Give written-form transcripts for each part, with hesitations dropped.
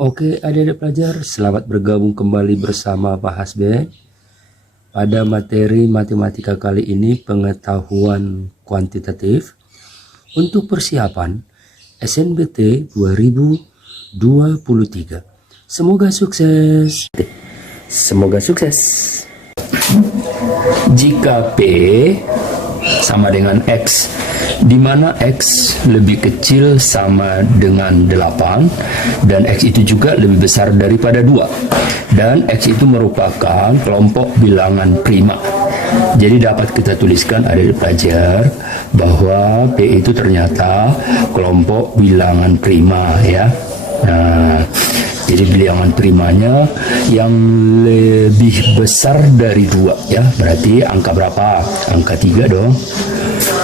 Oke adik-adik pelajar, selamat bergabung kembali bersama Pak Hasben. Pada materi matematika kali ini pengetahuan kuantitatif untuk persiapan SNBT 2023. Semoga sukses. Semoga sukses. Jika P sama dengan X, di mana X lebih kecil sama dengan 8 dan X itu juga lebih besar daripada 2 dan X itu merupakan kelompok bilangan prima. Jadi dapat kita tuliskan adik-adik pelajar bahwa P itu ternyata kelompok bilangan prima ya. Nah, jadi bilangan primanya yang lebih besar dari 2 ya. Berarti angka berapa? Angka 3 dong.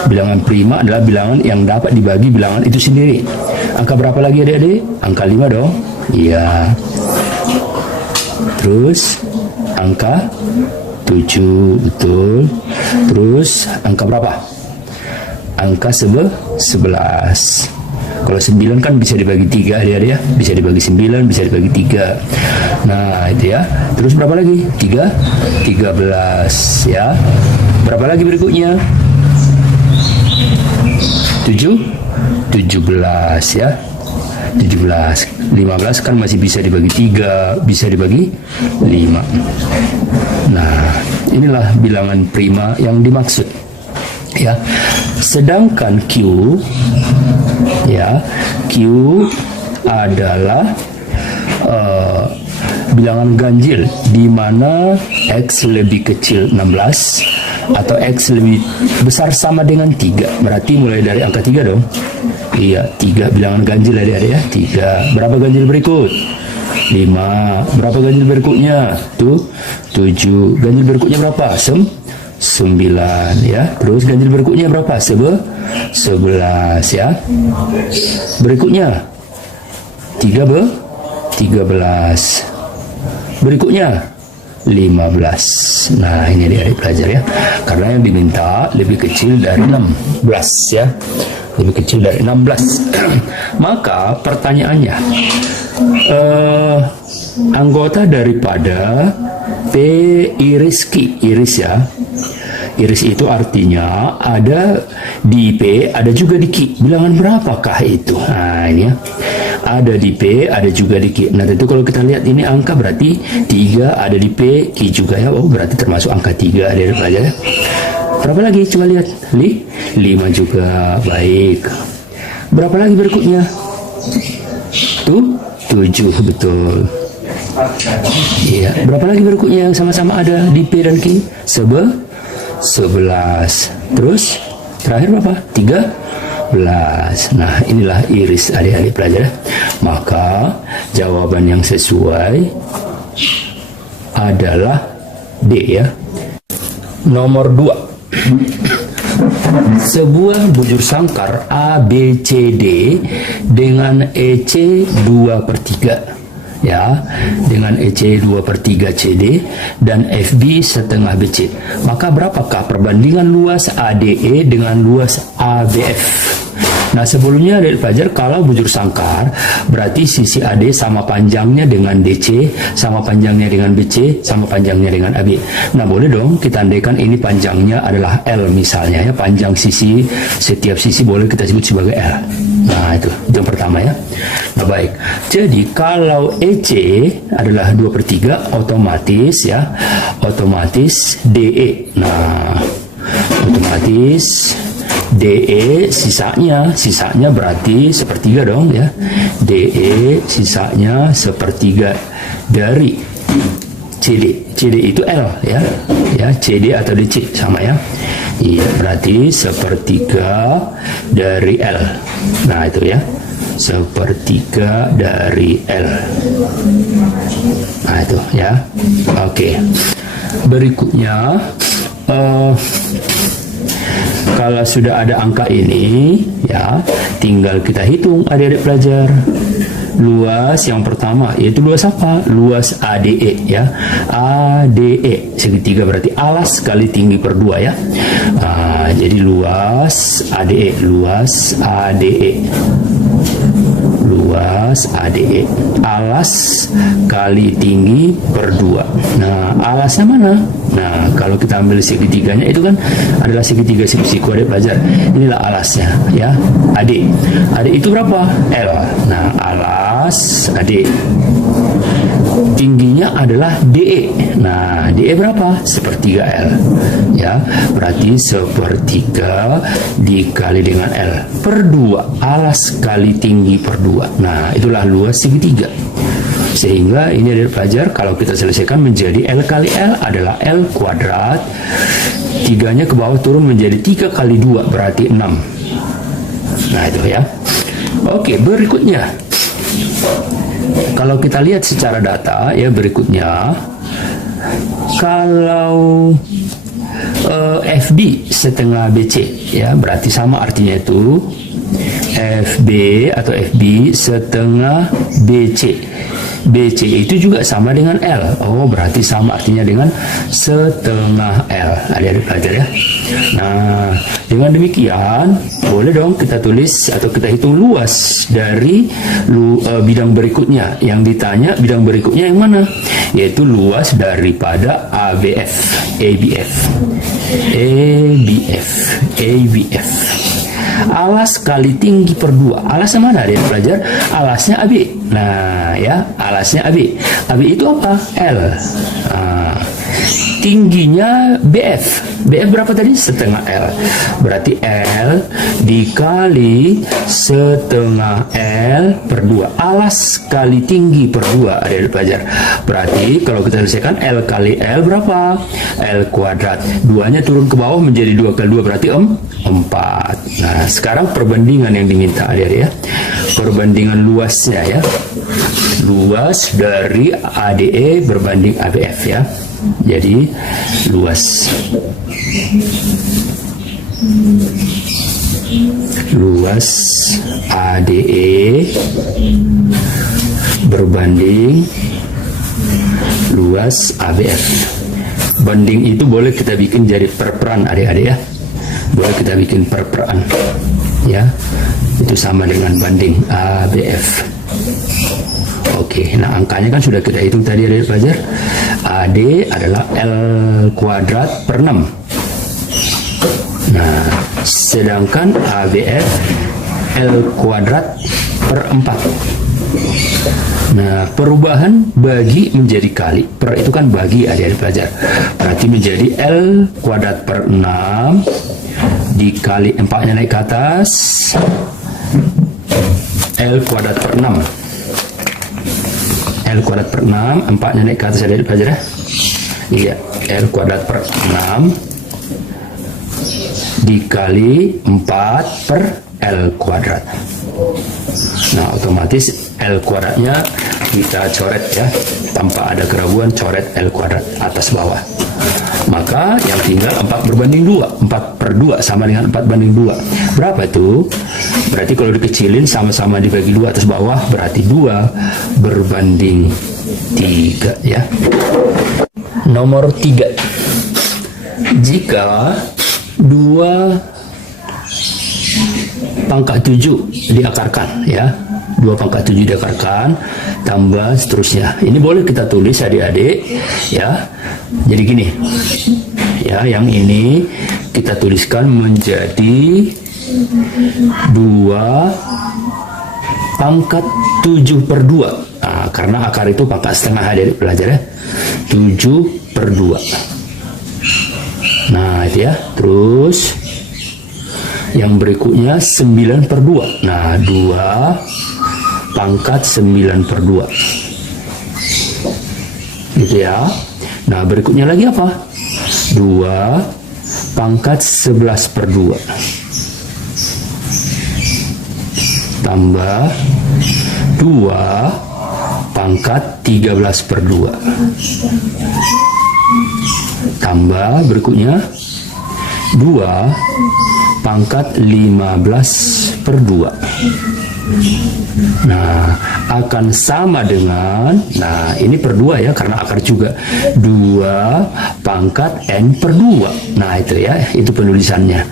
Bilangan prima adalah bilangan yang dapat dibagi bilangan itu sendiri. Angka berapa lagi adik-adik? Angka 5 dong. Iya. Terus angka 7, betul. Terus angka berapa? Angka 11. Kalau 9 kan bisa dibagi 3 adik-adik ya. Bisa dibagi 9, bisa dibagi 3. Nah, itu ya. Terus berapa lagi? 13 ya. Berapa lagi berikutnya? 17 ya. 17. 15 kan masih bisa dibagi 3, bisa dibagi 5. Nah, inilah bilangan prima yang dimaksud ya. Sedangkan Q ya, Q adalah bilangan ganjil di mana X lebih kecil 16 atau X lebih besar sama dengan 3. Berarti mulai dari angka 3 dong. Iya, 3 bilangan ganjil adik-adik ya. 3. Berapa ganjil berikut? 5. Berapa ganjil berikutnya? Tuh, 7. Ganjil berikutnya berapa? 9 ya. Terus ganjil berikutnya berapa? 11 ya. Berikutnya 13. Berikutnya 15. Nah, ini adik-adik pelajar ya. Karena yang diminta lebih kecil dari 16 ya. Lebih kecil dari 16. Maka pertanyaannya, anggota daripada P iris Q, iris ya. Iris itu artinya ada di P, ada juga di Q. Bilangan berapakah itu? Nah, ini ya. Ada di P, ada juga di Q. Nah, itu kalau kita lihat ini angka berarti 3 ada di P, Q juga ya. Oh, berarti termasuk angka 3 ada aja ya. Berapa lagi? Coba lihat. 5 juga. Baik. Berapa lagi berikutnya? Tuh, 7, betul. Iya. Berapa lagi berikutnya yang sama-sama ada di P dan Q? 11. Terus terakhir berapa? 13. Nah, inilah iris adik-adik pelajar. Maka jawaban yang sesuai adalah D ya. Nomor 2. Sebuah bujur sangkar ABCD dengan EC 2/3 ya, dengan EC 2/3 CD dan FB setengah BC. Maka berapakah perbandingan luas ADE dengan luas ABF? Nah, sebelumnya adik pelajar, kalau bujur sangkar berarti sisi AD sama panjangnya dengan DC, sama panjangnya dengan BC, sama panjangnya dengan AB. Nah, boleh dong kita andaikan ini panjangnya adalah L misalnya ya, panjang sisi, setiap sisi boleh kita sebut sebagai L. Nah, itu yang pertama ya. Nah, baik. Jadi kalau EC adalah 2/3, otomatis ya, otomatis DE. Nah, otomatis DE sisanya berarti sepertiga dong ya. DE sisanya sepertiga dari CD. CD itu L ya. Ya, CD atau DC sama ya. Iya, berarti sepertiga dari L. Nah, itu ya. Sepertiga dari L. Nah, itu ya. Oke. Berikutnya kalau sudah ada angka ini ya, tinggal kita hitung adik-adik pelajar. Luas yang pertama yaitu luas apa? Luas ADE ya. ADE segitiga berarti alas kali tinggi per 2 ya. Jadi luas ADE, luas ADE. luas ADE. Alas kali tinggi per 2. Nah, alasnya mana? Nah, kalau kita ambil segitiganya itu kan adalah segitiga siku-siku adik pelajar. Inilah alasnya ya, AD. AD itu berapa? L. Nah, alas AD. Tingginya adalah DE. Nah, DE berapa? Sepertiga L. Ya, berarti sepertiga dikali dengan L per 2. Alas kali tinggi per 2. Nah, itulah luas segitiga. Sehingga ini adik pelajar, kalau kita selesaikan menjadi L kali L adalah L kuadrat. Tiganya ke bawah turun menjadi 3 kali 2, berarti 6. Nah, itu ya. Oke, berikutnya. Kalau kita lihat secara data ya, berikutnya kalau FB setengah BC ya, berarti sama artinya itu FB atau FB setengah BC. BC itu juga sama dengan L. Oh, berarti sama artinya dengan setengah L. Adik-adik pelajar ya. Nah, dengan demikian boleh dong kita tulis atau kita hitung luas dari bidang berikutnya. Yang ditanya bidang berikutnya yang mana? Yaitu luas daripada ABF, ABF, ABF, ABF. Alas kali tinggi per 2. Alasnya mana dia pelajar? Alasnya AB. Nah ya, alasnya AB. AB itu apa? L. Nah, tingginya BF. BF berapa tadi? Setengah L. Berarti L dikali setengah L per 2. Alas kali tinggi per 2 adik-adik pelajar. Berarti kalau kita selesaikan L kali L berapa? L kuadrat. 2-nya turun ke bawah menjadi 2 kali 2 berarti 4. Nah, sekarang perbandingan yang diminta adik-adik ya. Perbandingan luasnya ya. Luas dari ADE berbanding ABF ya. Jadi luas ADE berbanding luas ABF. Banding itu boleh kita bikin jadi perperan adik-adik ya. Boleh kita bikin perperan ya. Itu sama dengan banding ABF. Oke, nah angkanya kan sudah kita hitung tadi adik pelajar. AD adalah L kuadrat per 6. Nah, sedangkan ABF L kuadrat per 4. Nah, perubahan bagi menjadi kali. Per itu kan bagi adik-adik pelajar. Berarti menjadi L kuadrat per 6 dikali 4-nya naik ke atas. L kuadrat per 6. L kuadrat per 6, 4-nya naik ke atas adik-adik pelajar ya. Iya, L kuadrat per 6 dikali 4 per L kuadrat. Nah, otomatis L kuadratnya kita coret ya, tanpa ada keraguan coret L kuadrat atas bawah. Maka yang tinggal 4 berbanding 2. 4 per 2 sama dengan 4 banding 2. Berapa itu? Berarti kalau dikecilin sama-sama dibagi 2 atas bawah, berarti 2 berbanding 3 ya. Nomor 3. Jika 2 pangkat 7 diakarkan ya. 2 pangkat 7 diakarkan tambah seterusnya. Ini boleh kita tulis adik-adik ya. Jadi gini. Ya, yang ini kita tuliskan menjadi 2 pangkat 7 per 2. Nah, karena akar itu pangkat setengah adik-adik pelajar ya. 7 per 2. Nah, itu ya. Terus yang berikutnya 9 per 2. Nah, 2 pangkat 9 per 2. Gitu ya. Nah, berikutnya lagi apa? 2 pangkat 11 per 2. Tambah 2 pangkat 13 per 2. Tambah berikutnya 2 pangkat 15 per 2. Nah, akan sama dengan, nah ini per 2 ya, karena akar juga 2 pangkat N per 2. Nah itu ya, itu penulisannya.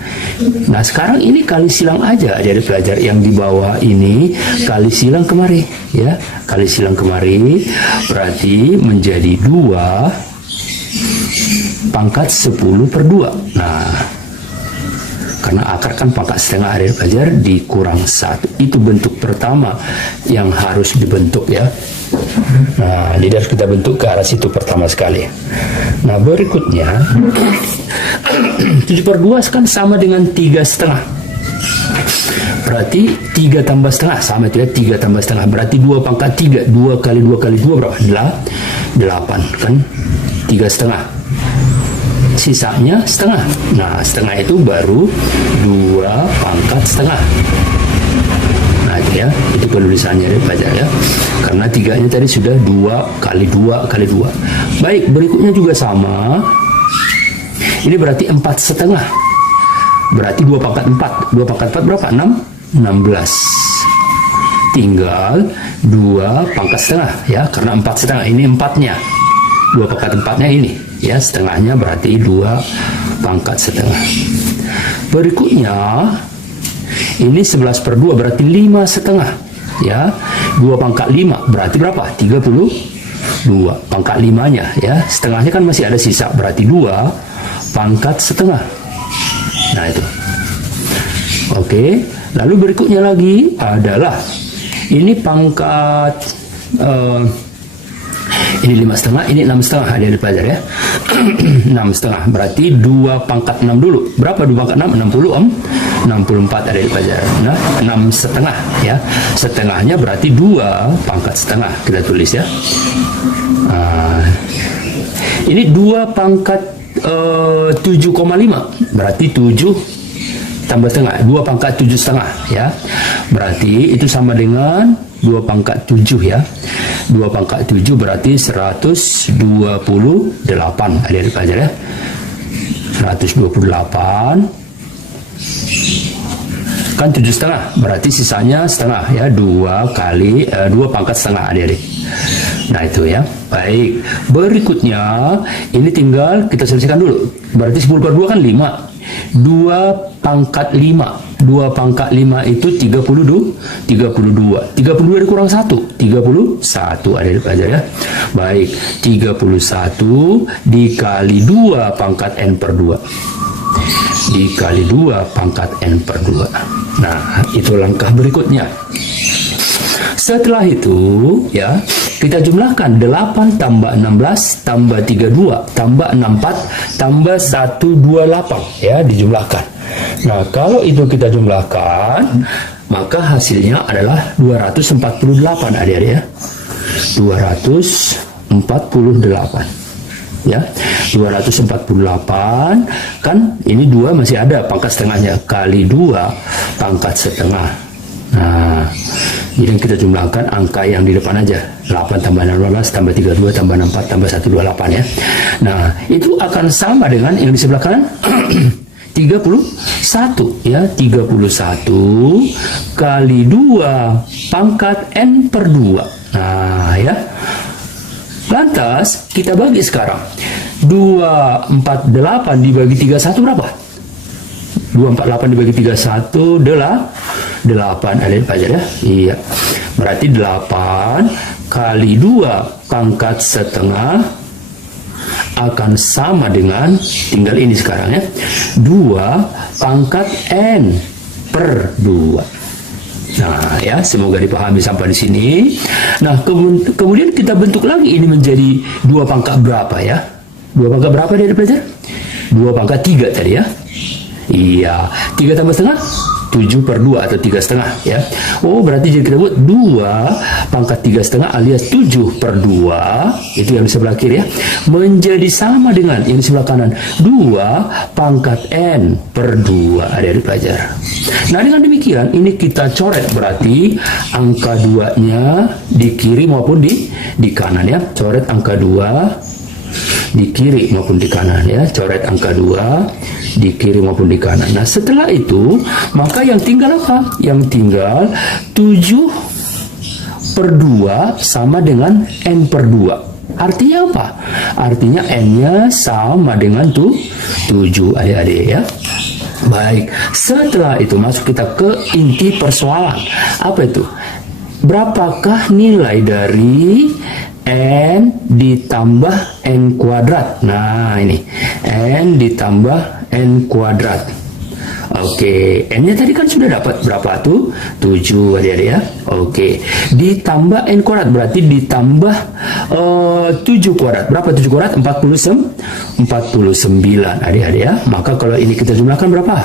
Nah sekarang ini kali silang aja, jadi pelajar yang di bawah ini kali silang kemari ya, kali silang kemari, berarti menjadi 2 pangkat 10 per 2. Nah karena akar kan pangkat setengah adik pelajar dikurang 1. Itu bentuk pertama yang harus dibentuk ya. Nah, ini harus kita bentuk ke arah situ pertama sekali. Nah, berikutnya 7 per 2 kan sama dengan 3,5. Berarti 3 tambah setengah sama itu ya, 3 tambah setengah. Berarti 2 pangkat 3. 2 kali 2 kali 2 berapa? 8 kan? 3,5. Sisanya setengah. Nah setengah itu baru 2 pangkat setengah. Nah itu ya, itu penulisannya ya pelajar ya, karena 3-nya tadi sudah 2 kali 2 kali 2. Baik, berikutnya juga sama. Ini berarti 4,5. Berarti 2 pangkat 4. 2 pangkat 4 berapa? 16. Tinggal 2 pangkat setengah ya, karena 4,5 ini 4-nya. 2 pangkat 4-nya ini ya, setengahnya berarti 2 pangkat setengah. Berikutnya ini 11 per 2 berarti 5,5 ya. 2 pangkat 5 berarti berapa? 32 pangkat 5-nya ya, setengahnya kan masih ada sisa, berarti 2 pangkat setengah. Nah itu oke. Lalu berikutnya lagi adalah ini pangkat ini 5,5, ini 6,5 adik-adik pelajar ya. 6,5 berarti 2 pangkat 6 dulu. Berapa 2 pangkat 6? 64 adik-adik pelajar. Nah 6,5 ya, setengahnya berarti 2 pangkat setengah, kita tulis ya. Ini 2 pangkat 7,5 berarti 7 tambah setengah, 2 pangkat 7,5 ya. Berarti itu sama dengan 2 pangkat 7 ya. 2 pangkat 7 berarti 128 adik-adik pelajar ya. 128 kan 7,5 berarti sisanya setengah ya, 2 pangkat setengah adik-adik. Nah itu ya. Baik, berikutnya ini tinggal kita selesaikan dulu. Berarti 10 per 2 kan 5. 2 pangkat 5. 2 pangkat 5 itu 32. 32 dikurang 1. 31 adik pelajar ya. Baik, 31 dikali 2 pangkat N per 2. Dikali 2 pangkat N per 2. Nah, itu langkah berikutnya. Setelah itu ya, kita jumlahkan 8 tambah 16 tambah 32 tambah 64 tambah 128 ya, dijumlahkan. Nah kalau itu kita jumlahkan, maka hasilnya adalah 248 adik-adik ya. 248 ya, 248 kan ini 2 masih ada pangkat setengahnya, kali 2 pangkat setengah. Nah jadi kita jumlahkan angka yang di depan aja, 8 tambah 16 tambah 32 tambah 64 tambah 128 ya. Nah itu akan sama dengan yang di sebelah kanan. 31 ya, 31 kali 2 pangkat N per 2. Nah ya, lantas kita bagi sekarang. 248 dibagi 31 berapa? 248 dibagi 31 adalah 8 adik pelajar ya. Iya, berarti 8 kali 2 pangkat setengah akan sama dengan, tinggal ini sekarang ya, 2 pangkat N per 2. Nah ya, semoga dipahami sampai di sini. Nah kemudian kita bentuk lagi ini menjadi 2 pangkat berapa ya? 2 pangkat berapa dia pelajar? 2 pangkat 3 tadi ya. Iya, 3 tambah setengah 7 per 2 atau 3,5 ya. Oh berarti jadi kita buat 2 pangkat 3,5 alias 7 per 2, itu yang di sebelah kiri ya, menjadi sama dengan yang di sebelah kanan, 2 pangkat N per 2 adik-adik pelajar. Nah dengan demikian ini kita coret, berarti angka 2 nya di kiri maupun di kanan ya. Coret angka 2 di kiri maupun di kanan ya. Coret angka 2 di kiri maupun di kanan. Nah, setelah itu maka yang tinggal apa? Yang tinggal 7/2 sama dengan N per 2. Artinya apa? Artinya N-nya sama dengan 7 adik-adik ya. Baik, setelah itu masuk kita ke inti persoalan. Apa itu? Berapakah nilai dari N ditambah N kuadrat? Nah, ini N ditambah N kuadrat. Oke, N-nya tadi kan sudah dapat berapa tuh? 7 adik-adik ya. Oke, ditambah N kuadrat berarti ditambah 7 kuadrat. Berapa 7 kuadrat? 49 adik-adik ya. Maka kalau ini kita jumlahkan berapa?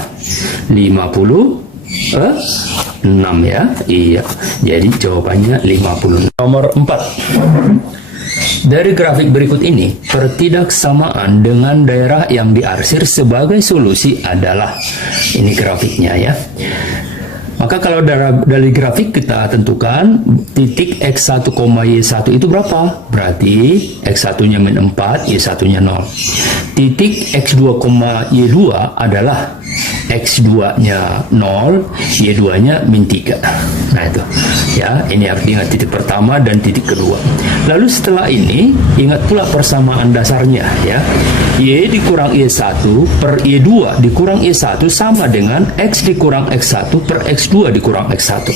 56 ya. Iya, jadi jawabannya 56. Nomor 4. Dari grafik berikut ini, pertidaksamaan dengan daerah yang diarsir sebagai solusi adalah, ini grafiknya ya. Maka kalau dari grafik kita tentukan titik X1, Y1 itu berapa? Berarti X1-nya min 4, Y1-nya 0. Titik X2, Y2 adalah X2-nya 0, Y2-nya min 3. Nah itu ya, ini harus diingat titik pertama dan titik kedua. Lalu setelah ini ingat pula persamaan dasarnya ya. Y dikurang Y1 per Y2 dikurang Y1 sama dengan X dikurang X1 per X2 dikurang X1.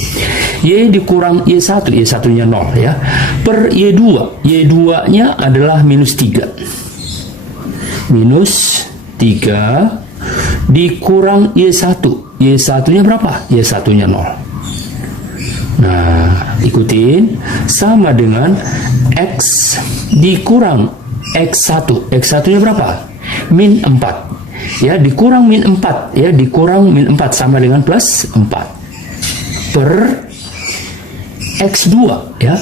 Y dikurang Y1, Y1-nya 0 ya, per Y2, Y2-nya adalah minus 3. Minus 3 dikurang Y1, Y1-nya berapa? Y1-nya 0. Nah, ikutin, sama dengan X dikurang X1, X1-nya berapa? Min 4 ya, dikurang min 4 ya, dikurang min 4 sama dengan plus 4 per X2 ya,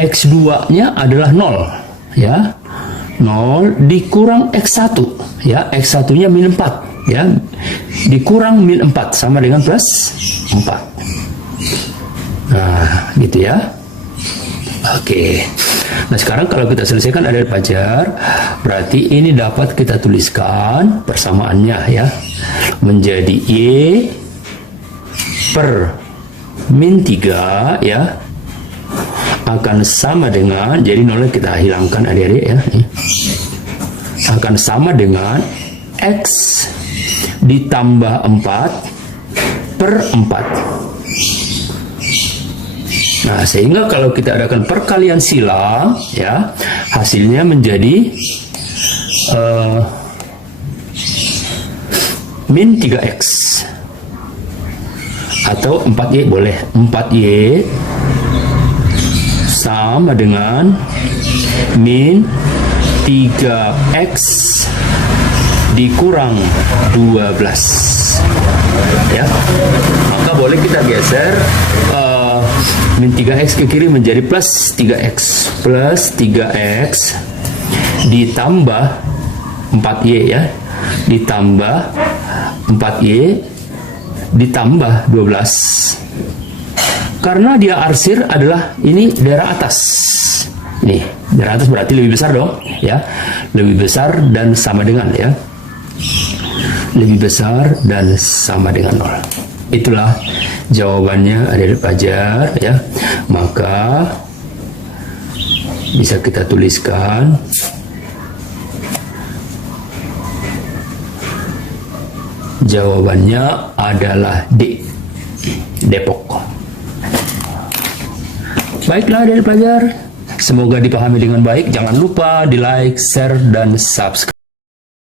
X2-nya adalah 0 ya, 0 dikurang X1 ya, X1-nya min 4 ya, dikurang min 4 sama dengan plus 4. Nah, gitu ya. Oke. Nah, sekarang kalau kita selesaikan adik pelajar, berarti ini dapat kita tuliskan persamaannya ya. Menjadi Y per min 3 ya akan sama dengan, jadi nolnya kita hilangkan adik-adik ya. Akan sama dengan X ditambah 4 per 4. Nah, sehingga kalau kita adakan perkalian silang ya, hasilnya menjadi min 3x atau 4y boleh. 4y sama dengan min 3x dikurang 12 ya. Maka boleh kita geser min 3x ke kiri menjadi plus 3x. Plus 3x ditambah 4y ya, ditambah 4y ditambah 12. Karena dia arsir adalah ini daerah atas. Nih, daerah atas berarti lebih besar dong ya. Lebih besar dan sama dengan ya. Lebih besar dan sama dengan 0. Itulah jawabannya adik-adik pelajar ya. Maka bisa kita tuliskan jawabannya adalah D, Depok. Baiklah adik-adik pelajar, semoga dipahami dengan baik. Jangan lupa di like, share, dan subscribe.